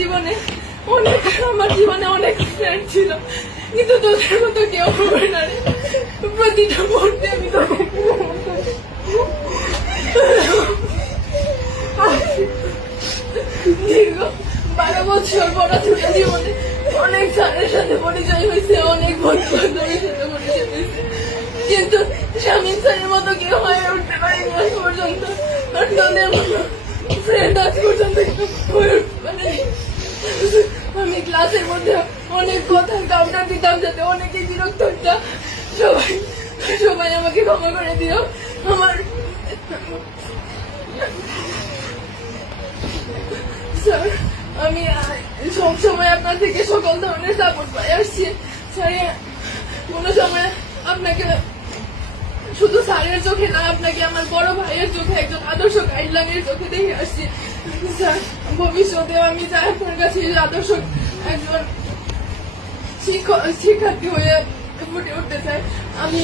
জীবনে অনেক ফ্রেন্ড ছিল, কিন্তু তোদের মতো কেউ হবে না রে। প্রতিটা মুহূর্তে আমি তোকে দীর্ঘ 12 বছর পড়াশোনা জীবনে অনেক স্যারের সাথে পরিচয় হয়েছে, অনেক বন্ধু বান্ধবের সাথে পরিচয় হয়েছে, কিন্তু শামীম স্যারের মতো কেউ হয়ে উঠতে পারেনি আজ পর্যন্ত। আর তোদের মতো ফ্রেন্ড আজ পর্যন্ত হয়ে উঠতে পারেনি। আমি ক্লাসের মধ্যে অনেক কথা কাউন্টার দিতাম যাতে অনেকে বিরক্ত হতো। সবাই আমাকে ক্ষমা করে দিও। আমার স্যার, আমি সবসময় আপনার থেকে সকল ধরনের সাপোর্ট পাই আসছি স্যার। কোনো সময় আপনাকে শুধু স্যারের চোখে না, আপনাকে আমার বড় ভাইয়ের চোখে, একজন আদর্শ গাইডলাইনের চোখে দেখে আসছি স্যার। ভবিষ্যতে আমি চাই আপনার কাছে আদর্শ একজন শিক্ষার্থী হয়ে ফুটে উঠতে চাই। আমি